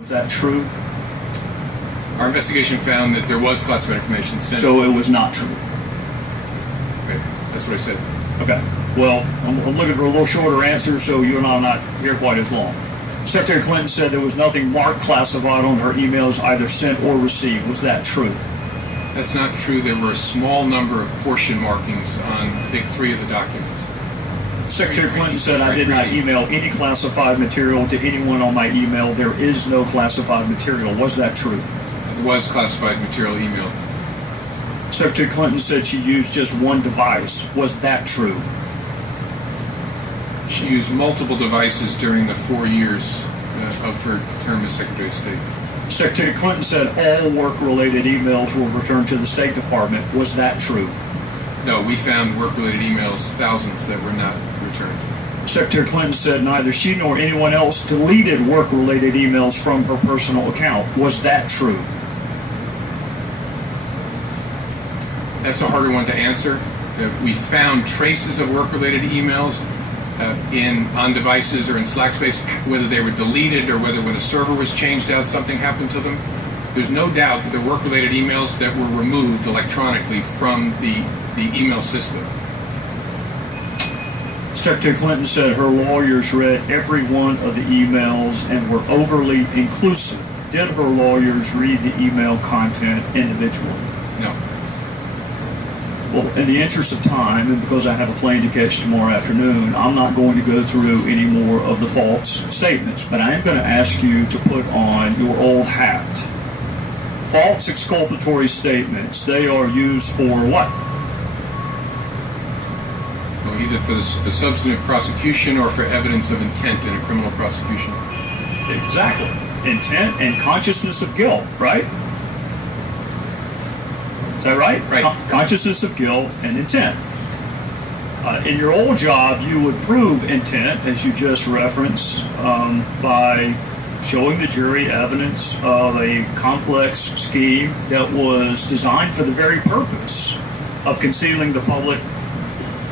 Was that true? Our investigation found that there was classified information sent. So it was not true. Okay, that's what I said. Okay. Well, I'm looking for a little shorter answer so you and I are not here quite as long. Secretary Clinton said there was nothing marked classified on her emails either sent or received. Was that true? That's not true. There were a small number of portion markings on, I think, 3 of the documents. Secretary Clinton said, I did not email any classified material to anyone on my email. There is no classified material. Was that true? There was classified material emailed. Secretary Clinton said she used just one device. Was that true? She used multiple devices during the 4 years of her term as Secretary of State. Secretary Clinton said all work-related emails were returned to the State Department. Was that true? No, we found work-related emails, thousands, that were not returned. Secretary Clinton said neither she nor anyone else deleted work-related emails from her personal account. Was that true? That's a harder one to answer. We found traces of work-related emails on devices or in Slack space, whether they were deleted or whether when a server was changed out, something happened to them. There's no doubt that there were work-related emails that were removed electronically from the email system. Secretary Clinton said her lawyers read every one of the emails and were overly inclusive. Did her lawyers read the email content individually? No. Well, in the interest of time, and because I have a plane to catch tomorrow afternoon, I'm not going to go through any more of the false statements, but I am going to ask you to put on your old hat. False exculpatory statements, they are used for what? Well, either for the substantive prosecution or for evidence of intent in a criminal prosecution. Exactly. Intent and consciousness of guilt, right? Is that right? Right. Consciousness of guilt and intent. In your old job, you would prove intent, as you just referenced, by showing the jury evidence of a complex scheme that was designed for the very purpose of concealing the public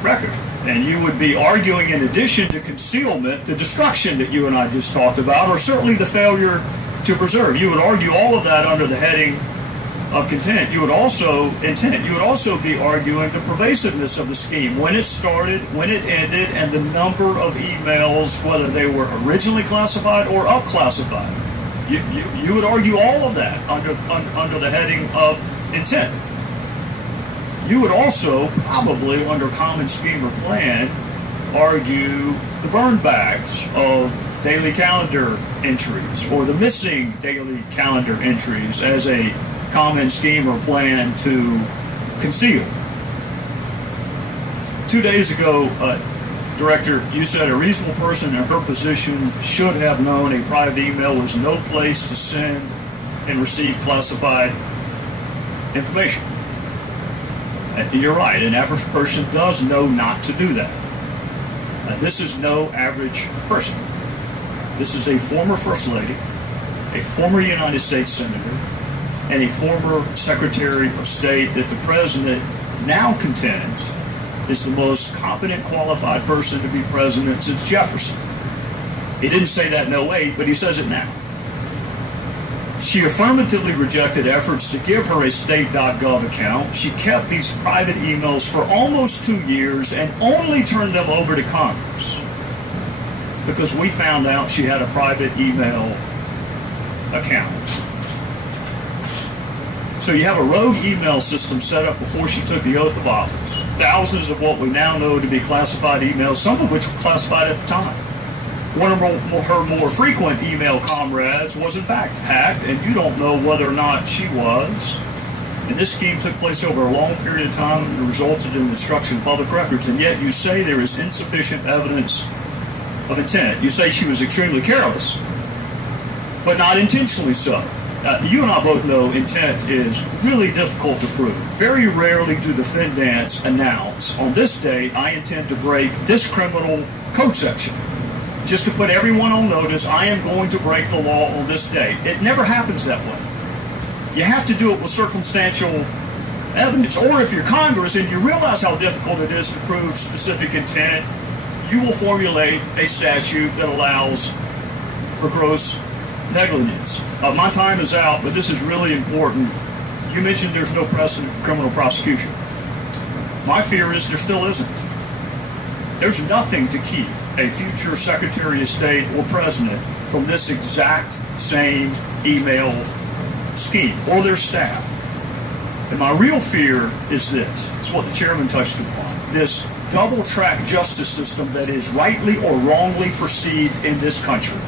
record. And you would be arguing, in addition to concealment, the destruction that you and I just talked about, or certainly the failure to preserve. You would argue all of that under the heading of content. You would also be arguing the pervasiveness of the scheme, when it started, when it ended, and the number of emails, whether they were originally classified or up-classified. You would argue all of that under the heading of intent. You would also, probably under common scheme or plan, argue the burn bags of daily calendar entries or the missing daily calendar entries as a common scheme or plan to conceal. 2 days ago, Director, you said a reasonable person in her position should have known a private email was no place to send and receive classified information. You're right, an average person does know not to do that. This is no average person. This is a former First Lady, a former United States Senator, and a former Secretary of State that the President now contends is the most competent, qualified person to be president since Jefferson. He didn't say that in 2008, but he says it now. She affirmatively rejected efforts to give her a state.gov account. She kept these private emails for almost 2 years and only turned them over to Congress because we found out she had a private email account. So you have a rogue email system set up before she took the oath of office. Thousands of what we now know to be classified emails, some of which were classified at the time. One of her more frequent email comrades was in fact hacked, and you don't know whether or not she was. And this scheme took place over a long period of time and resulted in the destruction of public records, and yet you say there is insufficient evidence of intent. You say she was extremely careless, but not intentionally so. You and I both know intent is really difficult to prove. Very rarely do defendants announce, on this day, I intend to break this criminal code section. Just to put everyone on notice, I am going to break the law on this day. It never happens that way. You have to do it with circumstantial evidence. Or if you're Congress and you realize how difficult it is to prove specific intent, you will formulate a statute that allows for gross negligence. My time is out, but this is really important. You mentioned there's no precedent for criminal prosecution. My fear is there still isn't. There's nothing to keep a future Secretary of State or President from this exact same email scheme or their staff. And my real fear is this. It's what the chairman touched upon. This double-track justice system that is rightly or wrongly perceived in this country.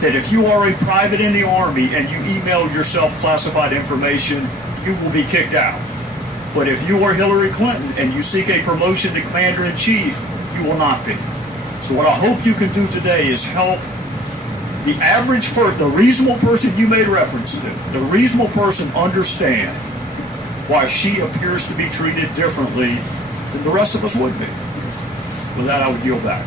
That if you are a private in the Army and you email yourself classified information, you will be kicked out. But if you are Hillary Clinton and you seek a promotion to Commander-in-Chief, you will not be. So what I hope you can do today is help the average person, the reasonable person you made reference to, the reasonable person understand why she appears to be treated differently than the rest of us would be. With that, I would yield back.